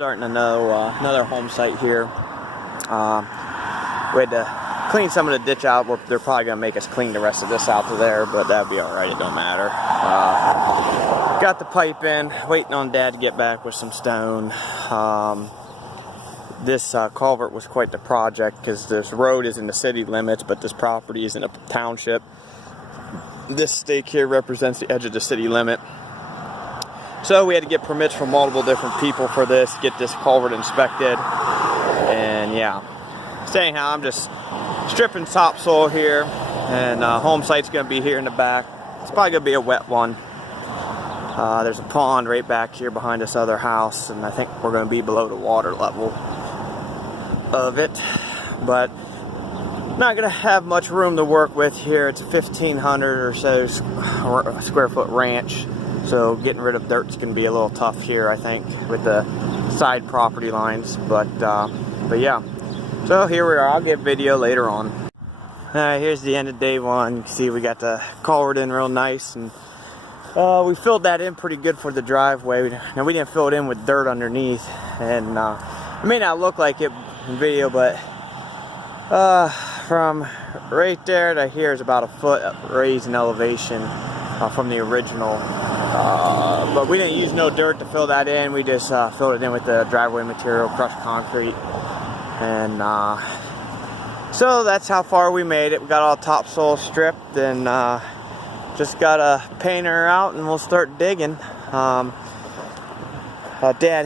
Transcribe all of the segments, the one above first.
Starting to know another home site here. We had to clean some of the ditch out. They're probably going to make us clean the rest of this out to there, but that'd be alright, it don't matter. Got the pipe in, waiting on Dad to get back with some stone. This culvert was quite the project because this road is in the city limits, but this property is in a township. This stake here represents the edge of the city limit. So we had to get permits from multiple different people for this, get this culvert inspected, and yeah. So anyhow, I'm just stripping topsoil here, and home site's going to be here in the back. It's probably going to be a wet one. There's a pond right back here behind this other house, and I think we're going to be below the water level of it, but not going to have much room to work with here. It's a 1,500 or so square foot ranch, so getting rid of dirt's going to be a little tough here, I think, with the side property lines, but yeah. So here we are. I'll get video later on. Alright, here's the end of day one. You can see we got the culvert in real nice, and we filled that in pretty good for the driveway. Now we didn't fill it in with dirt underneath, and it may not look like it in video, but from right there to here is about a foot raised in elevation from the original. But we didn't use no dirt to fill that in. We just filled it in with the driveway material, crushed concrete. And so that's how far we made it. We got all topsoil stripped, and just got a painter out, and we'll start digging. Dad,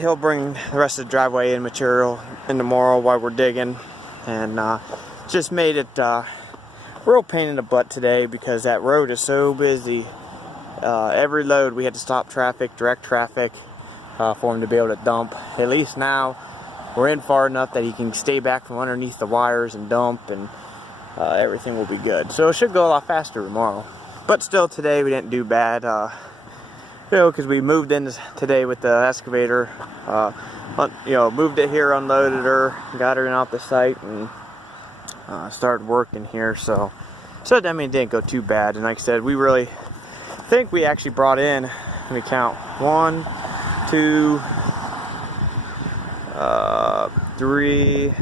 he'll bring the rest of the driveway in material in tomorrow while we're digging, and just made it real pain in the butt today because that road is so busy. Every load we had to stop traffic, direct traffic, for him to be able to dump. At least now we're in far enough that he can stay back from underneath the wires and dump, and everything will be good. So it should go a lot faster tomorrow. But still, today we didn't do bad, because we moved in today with the excavator. Moved it here, unloaded her, got her in off the site, and started working here. So I mean, it didn't go too bad. And like I said, we really think we actually brought in, let me count, 1, 2, 3.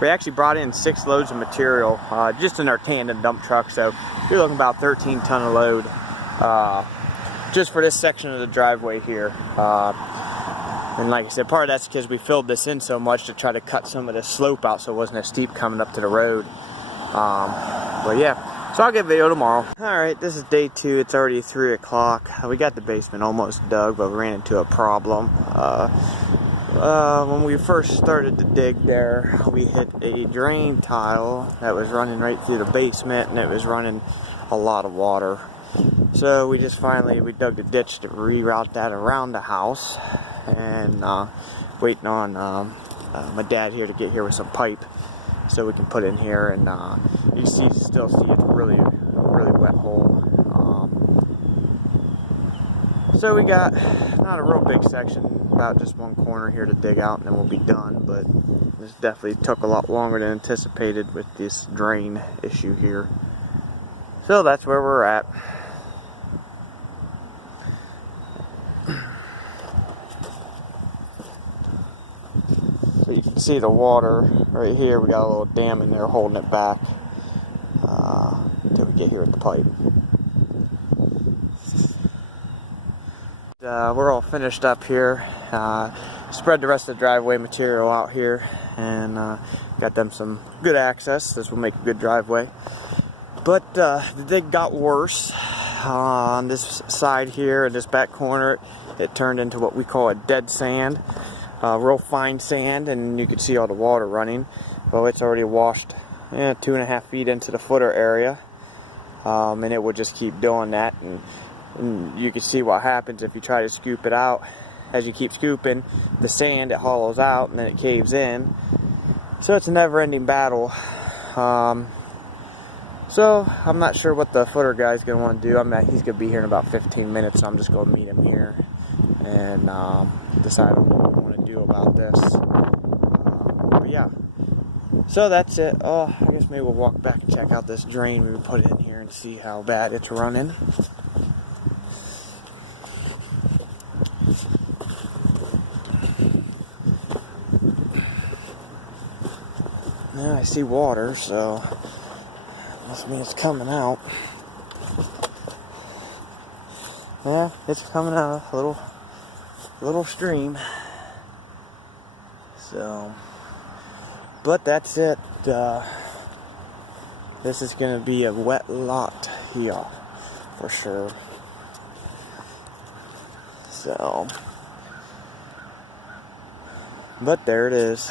We actually brought in 6 loads of material just in our tandem dump truck. So you're looking about 13 ton of load just for this section of the driveway here. And like I said, part of that's because we filled this in so much to try to cut some of the slope out so it wasn't as steep coming up to the road. But yeah, so I'll get video tomorrow. Alright, this is day 2. It's already 3 o'clock. We got the basement almost dug, but we ran into a problem. When we first started to dig there, we hit a drain tile that was running right through the basement, and it was running a lot of water. So we just we dug the ditch to reroute that around the house, and waiting on my dad here to get here with some pipe so we can put in here. And you still see it's really wet hole. So we got not a real big section, about just one corner here to dig out, and then we'll be done. But this definitely took a lot longer than anticipated with this drain issue here. So that's where we're at. So you can see the water right here. We got a little dam in there holding it back until we get here with the pipe. We're all finished up here. Spread the rest of the driveway material out here, and got them some good access. This will make a good driveway. But the dig got worse on this side here, in this back corner. It turned into what we call a dead sand, real fine sand, and you can see all the water running. Well, it's already washed 2.5 feet into the footer area, and it will just keep doing that. And you can see what happens if you try to scoop it out. As you keep scooping the sand, it hollows out and then it caves in. So it's a never-ending battle. So I'm not sure what the footer guy's going to want to do. He's going to be here in about 15 minutes, so I'm just going to meet him here and decide what we want to do about this. But yeah, so that's it. I guess maybe we'll walk back and check out this drain we put in here and see how bad it's running. Now I see water, so must mean it's coming out. Yeah, it's coming out a little stream. So, but that's it. This is gonna be a wet lot here for sure. So, but there it is.